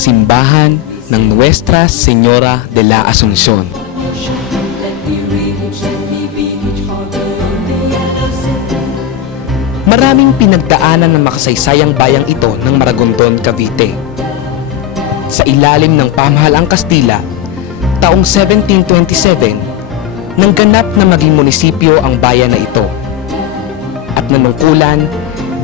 simbahan ng Nuestra Señora de la Asunción. Maraming pinagdaanan ng makasaysayang bayang ito ng Maragondon, Cavite. Sa ilalim ng pamahalaang Kastila, taong 1727, nangganap na maging munisipyo ang bayan na ito. At nanungkulan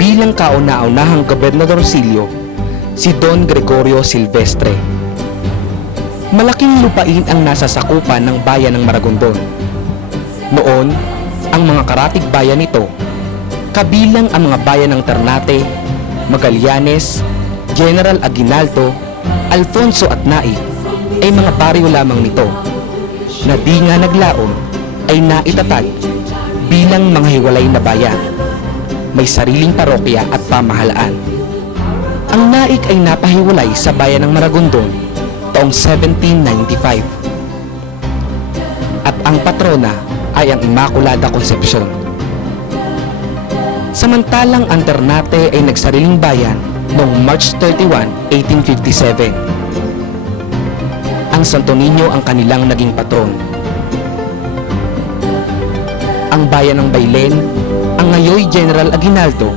bilang kauna-unahang gobernadorcillo si Don Gregorio Silvestre. Malaking lupain ang nasa sakupan ng bayan ng Maragondon. Noon, ang mga karatig bayan nito, kabilang ang mga bayan ng Ternate, Magallanes, General Aguinaldo, Alfonso at Naik, ay mga baryo lamang nito na di nga naglaon ay naitatag bilang mga hiwalay na bayan. May sariling parokya at pamahalaan. Ang Naik ay napahiwalay sa bayan ng Maragondon taong 1795. At ang patrona ay ang Immaculada Concepcion. Samantalang ang Ternate ay nagsariling bayan noong March 31, 1857. Ang Santo Niño ang kanilang naging patron. Ang bayan ng Baylen, ang ngayoy General Aguinaldo,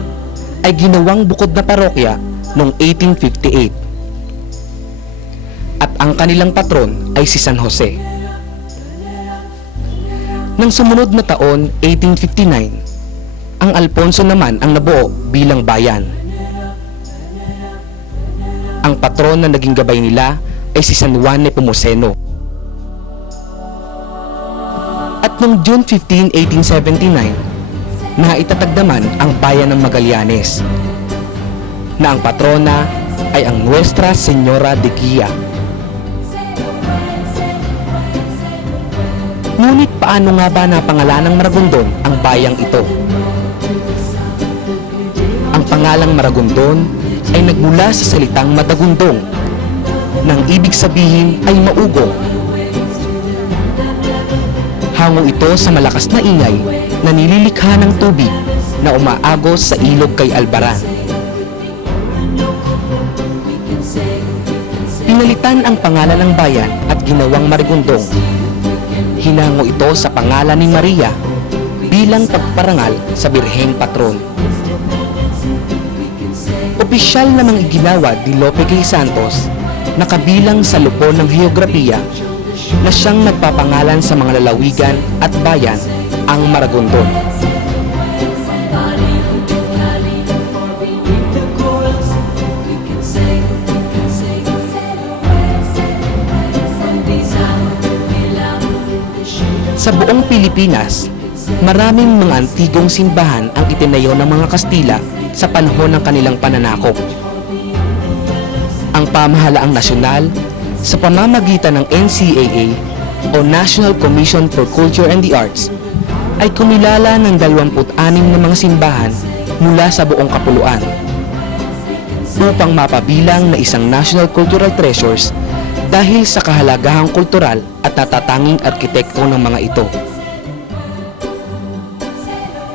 ay ginawang bukod na parokya noong 1858. At ang kanilang patron ay si San Jose. Nang sumunod na taon, 1859, ang Alfonso naman ang nabuo bilang bayan. Ang patron na naging gabay nila ay si San Juan Nepomuceno. At noong June 15, 1879, naitatag naman ang bayan ng Magallanes, na ang patrona ay ang Nuestra Señora de Guia. Ngunit paano nga ba napangalan ng Maragondon ang bayang ito? Ang pangalang Maragondon ay nagmula sa salitang matagundong, nang ibig sabihin ay maugong. Hango ito sa malakas na ingay na nililikha ng tubig na umaagos sa ilog kay Albaran. Pinalitan ang pangalan ng bayan at ginawang Maragondong. Hinango ito sa pangalan ni Maria bilang pagparangal sa Birheng Patron. Opisyal namang iginawa ni Lope Gay Santos na kabilang sa lupon ng heograpiya na siyang nagpapangalan sa mga lalawigan at bayan ang Maragondon. Sa buong Pilipinas, maraming mga antigong simbahan ang itinayo ng mga Kastila sa panahon ng kanilang pananakop. Ang pamahalaang nasyonal, sa pamamagitan ng NCAA o National Commission for Culture and the Arts, ay kumilala ng 26 na mga simbahan mula sa buong kapuluan upang mapabilang na isang National Cultural Treasures dahil sa kahalagahang kultural at natatanging arkitekto ng mga ito.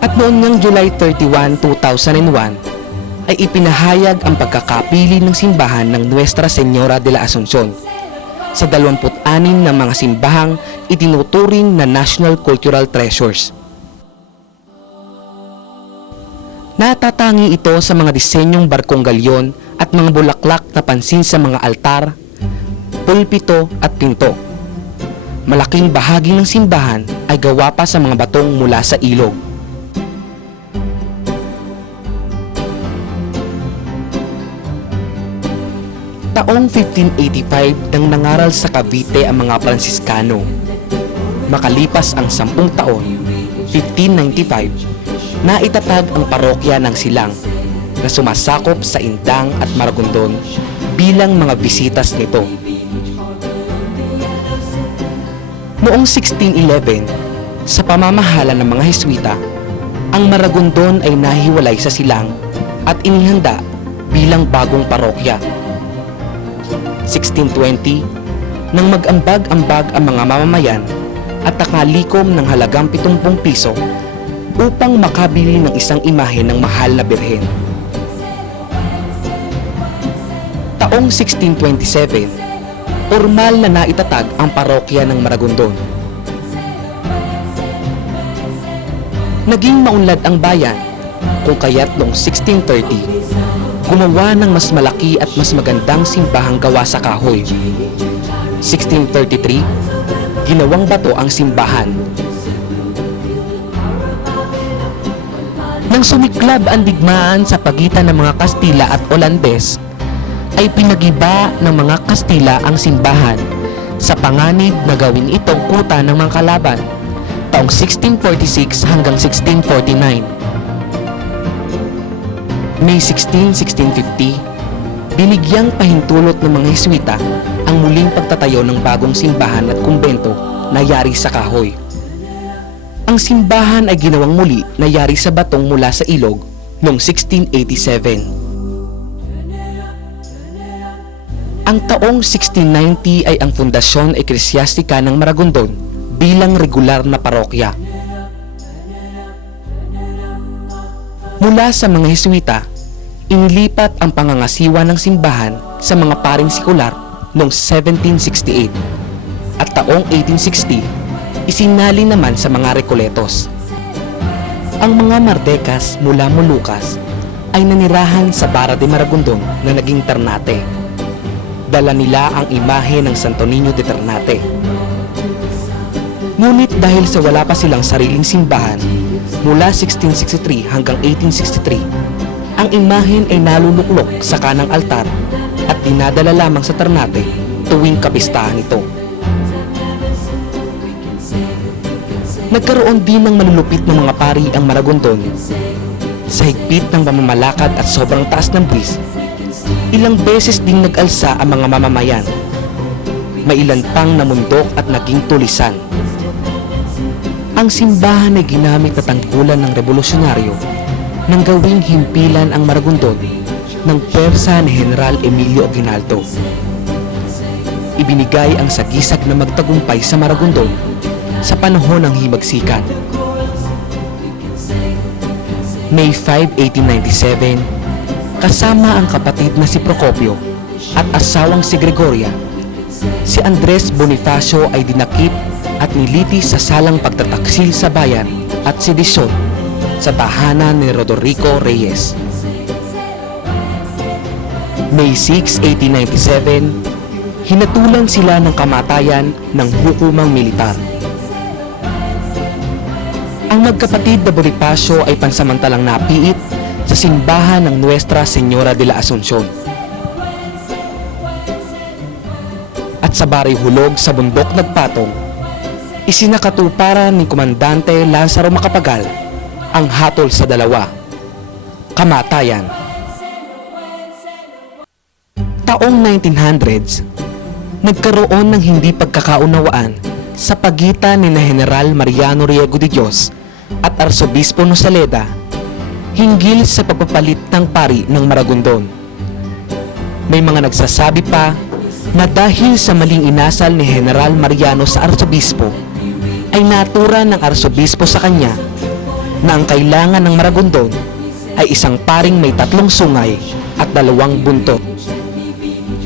At noon ngang July 31, 2001, ay ipinahayag ang pagkakapili ng simbahan ng Nuestra Señora de la Asunción sa 26 na mga simbahang itinuturing na National Cultural Treasures. Natatangi ito sa mga disenyong barkong galyon at mga bulaklak na pansin sa mga altar, pulpito at pinto. Malaking bahagi ng simbahan ay gawa pa sa mga batong mula sa ilog. Taong 1585 nang nangaral sa Cavite ang mga Pransiskano. Makalipas ang 10 taon, 1595, naitatag ang parokya ng Silang na sumasakop sa Indang at Maragondon bilang mga bisitas nito. Noong 1611, sa pamamahala ng mga Heswita, ang Maragondon ay nahiwalay sa Silang at inihanda bilang bagong parokya. 1620, nang mag-ambag-ambag ang mga mamamayan at nakalikom ng halagang 70 piso upang makabili ng isang imahe ng mahal na birhen. Taong 1627, formal na naitatag ang parokya ng Maragondon. Naging maunlad ang bayan, kung kaya't noong 1630, gumawa ng mas malaki at mas magandang simbahang gawa sa kahoy. 1633, ginawang bato ang simbahan. Nang sumiklab ang digmaan sa pagitan ng mga Kastila at Olandes, ay pinagiba ng mga Kastila ang simbahan sa panganib na gawing itong kuta ng mga kalaban taong 1646 hanggang 1649. May 16, 1650, binigyang pahintulot ng mga Heswita ang muling pagtatayo ng bagong simbahan at kumbento na yari sa kahoy. Ang simbahan ay ginawang muli na yari sa batong mula sa ilog noong 1687. Ang taong 1690 ay ang Fundasyon Eklesyastika ng Maragondon bilang regular na parokya. Mula sa mga Heswita, inilipat ang pangangasiwa ng simbahan sa mga paring sekular noong 1768 at taong 1860, isinali naman sa mga Recoletos. Ang mga Mardekas mula Molucas ay nanirahan sa Bara de Maragondon na naging Ternate. Dala nila ang imahe ng Santo Niño de Ternate. Ngunit dahil sa wala pa silang sariling simbahan, mula 1663 hanggang 1863, ang imahen ay naluluklok sa kanang altar at dinadala lamang sa Ternate tuwing kapistahan ito. Nagkaroon din ng malulupit ng mga pari ang Maragondon. Sa higpit ng pamamalakad at sobrang taas ng buwis, ilang beses ding nag-alsa ang mga mamamayan. May ilan pang namundok at naging tulisan. Ang simbahan ay ginamit na tanggulan ng revolusyonaryo nang gawing himpilan ang Maragondon ng pwersa ni General Emilio Aguinaldo. Ibinigay ang sagisag na magtagumpay sa Maragondon sa panahon ng himagsikan. May 5, 1897, kasama ang kapatid na si Procopio at asawang si Gregoria, si Andres Bonifacio ay dinakip at nilitis sa salang pagtataksil sa bayan at sedisyon sa tahanan ni Roderico Reyes. May 6, 1897, hinatulan sila ng kamatayan ng hukumang militar. Ang magkapatid na Bonifacio ay pansamantalang napiit sa simbahan ng Nuestra Señora de la Asuncion. At sa Barrio Hulog sa Bundok Nagpatong, isinakatuparan ni Komandante Lazaro Macapagal ang hatol sa dalawa, kamatayan. Taong 1900s, nagkaroon ng hindi pagkakaunawaan sa pagitan ni na General Mariano Riego de Dios at Arsobispo Nosaleda hinggil sa pagpapalit ng pari ng Maragondon. May mga nagsasabi pa na dahil sa maling inasal ni General Mariano sa Arsobispo, ay natura ng Arsobispo sa kanya na ang kailangan ng Maragondon ay isang paring may 3 sungay at 2 buntot.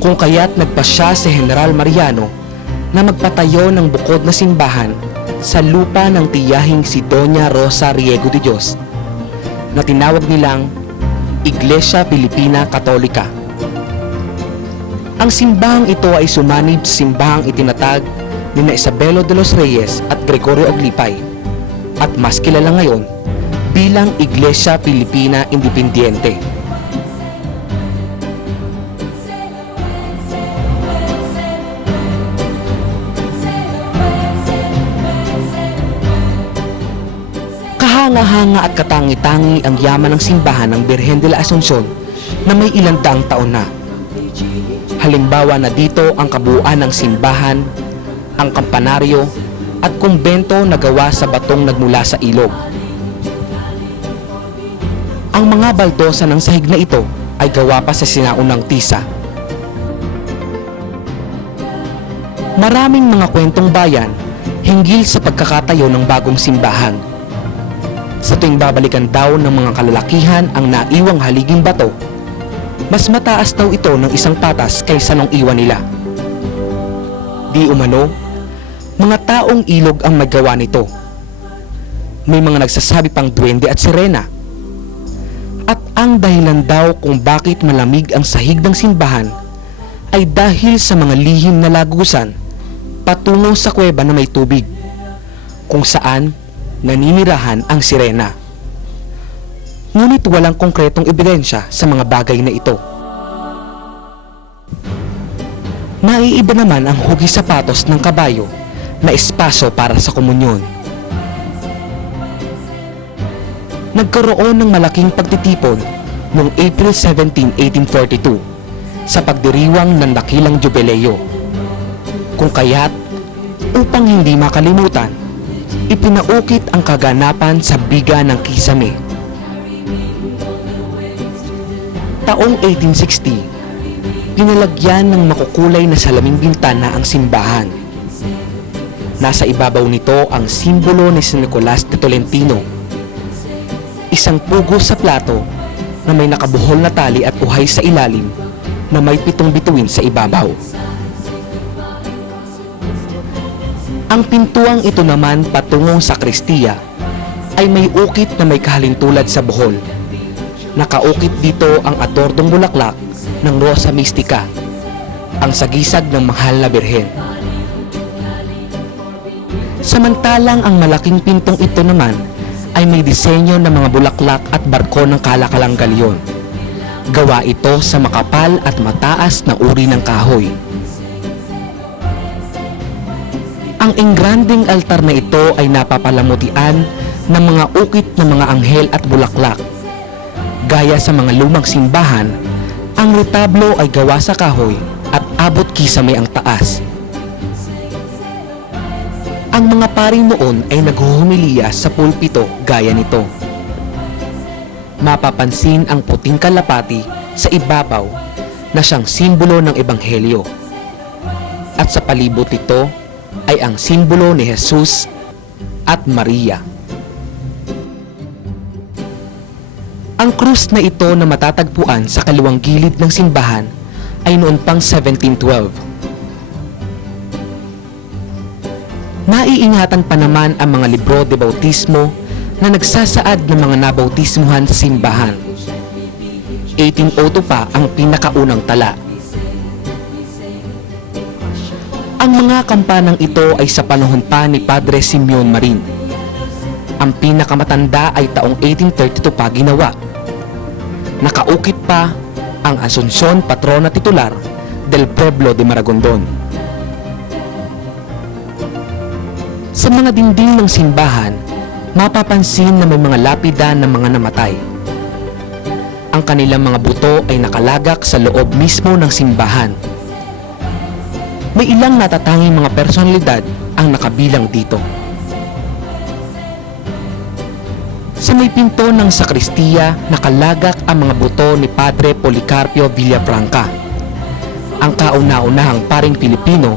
Kung kaya't nagpasya si General Mariano na magpatayo ng bukod na simbahan sa lupa ng tiyahing si Doña Rosa Riego de Dios na tinawag nilang Iglesia Filipina Katolika. Ang simbahang ito ay sumanib sa simbahang itinatag ni na Isabelo de los Reyes at Gregorio Aglipay at mas kilala ngayon bilang Iglesia Filipina Independiente. Kahanga-hanga at katangi-tangi ang yaman ng simbahan ng Birhen de la Asuncion na may ilang daang taon na. Halimbawa na dito ang kabuuan ng simbahan, ang kampanaryo at kumbento na gawa sa batong nagmula sa ilog. Ang mga baldosa ng sahig na ito ay gawa pa sa sinaunang tisa. Maraming mga kwentong bayan hinggil sa pagkakatayo ng bagong simbahan. Sa tuwing babalikan daw ng mga kalalakihan ang naiwang haliging bato, Mas mataas daw ito ng isang patas kaysa nung iwan nila. Di umano, mga taong ilog ang magawa nito. May mga nagsasabi pang duwende at sirena. At ang dahilan daw kung bakit malamig ang sahig ng simbahan ay dahil sa mga lihim na lagusan patungo sa kuweba na may tubig, kung saan naninirahan ang sirena. Ngunit walang konkretong ebidensya sa mga bagay na ito. Naiiba naman ang hugis sapatos ng kabayo na espaso para sa komunyon. Nagkaroon ng malaking pagtitipon noong April 17, 1842 sa pagdiriwang ng dakilang jubileo. Kung kaya't, upang hindi makalimutan, ipinaukit ang kaganapan sa biga ng kisame. Taong 1860, pinalagyan ng makukulay na salaming bintana ang simbahan. Nasa ibabaw nito ang simbolo ni San Nicolas de Tolentino, isang pugo sa plato na may nakabuhol na tali at uhay sa ilalim na may 7 bituin sa ibabaw. Ang pintuang ito naman patungong sakristiya ay may ukit na may kahalintulad sa buhol. Nakaukit dito ang adordong bulaklak ng Rosa Mystica, ang sagisag ng mahal na birhen. Samantalang ang malaking pintong ito naman ay may disenyo ng mga bulaklak at barko ng kalakalang galyon. Gawa ito sa makapal at mataas na uri ng kahoy. Ang engranding altar na ito ay napapalamutian ng mga ukit ng mga anghel at bulaklak. Gaya sa mga lumang simbahan, ang retablo ay gawa sa kahoy at abot kisame ang taas. Ang mga pari noon ay naghuhumiliya sa pulpito gaya nito. Mapapansin ang puting kalapati sa ibabaw na siyang simbolo ng Ebanghelyo. At sa palibot nito ay ang simbolo ni Jesus at Maria. Ang krus na ito na matatagpuan sa kaliwang gilid ng simbahan ay noon pang 1712. Naiingatan pa naman ang mga libro de bautismo na nagsasaad ng mga nabautismuhan sa simbahan. 1802 pa ang pinakaunang tala. Ang mga kampanang ito ay sa panahon pa ni Padre Simeon Marin. Ang pinakamatanda ay taong 1832 pa ginawa. Nakaukit pa ang Asuncion patrona titular del Pueblo de Maragondon. Sa mga dingding ng simbahan, mapapansin na may mga lapida ng mga namatay. Ang kanilang mga buto ay nakalagak sa loob mismo ng simbahan. May ilang natatanging mga personalidad ang nakabilang dito. Sa may pinto ng sakristiya, nakalagak ang mga buto ni Padre Policarpio Villafranca, ang kauna-unahang paring Pilipino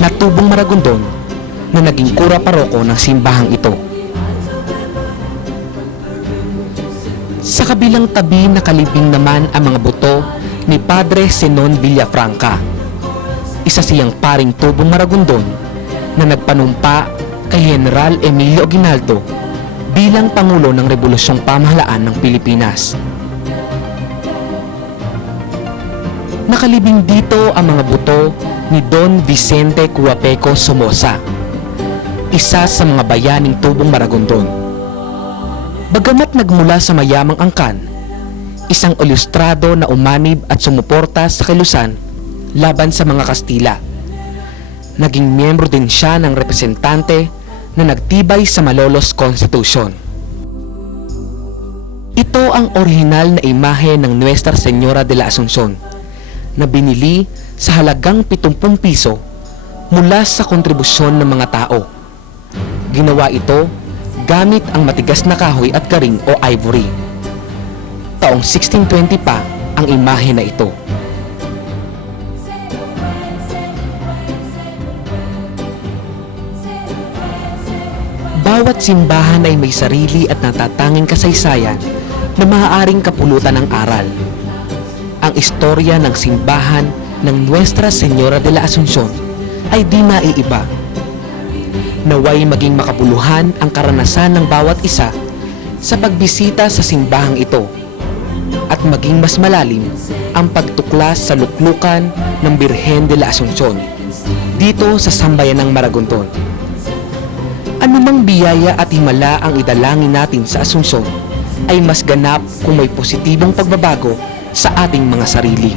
na tubong Maragondon na naging kura paroko ng simbahang ito. Sa kabilang tabi nakalibing naman ang mga buto ni Padre Zenon Villafranca, isa siyang paring tubong Maragondon na nagpanumpa kay General Emilio Aguinaldo bilang Pangulo ng Rebolusyong Pamahalaan ng Pilipinas. Nakalibing dito ang mga buto ni Don Vicente Cuapeco Somoza, isa sa mga bayaning tubong Maragondon. Bagamat nagmula sa mayamang angkan, isang ilustrado na umanib at sumuporta sa kilusan laban sa mga Kastila. Naging miyembro din siya ng representante na nagtibay sa Malolos Constitution. Ito ang orihinal na imahe ng Nuestra Señora de la Asuncion na binili sa halagang 70 piso mula sa kontribusyon ng mga tao. Ginawa ito gamit ang matigas na kahoy at garing o ivory. Taong 1620 pa ang imahe na ito. Bawat simbahan ay may sarili at natatanging kasaysayan na maaaring kapulutan ng aral. ang istorya ng simbahan ng Nuestra Señora de la Asunción ay di naiiba. Naway maging makabuluhan ang karanasan ng bawat isa sa pagbisita sa simbahang ito at maging mas malalim ang pagtuklas sa luklukan ng Birhen de la Asunción dito sa sambayan ng Maragonton. Anumang biyaya at himala ang idalangin natin sa Asunción ay mas ganap kung may positibong pagbabago sa ating mga sarili.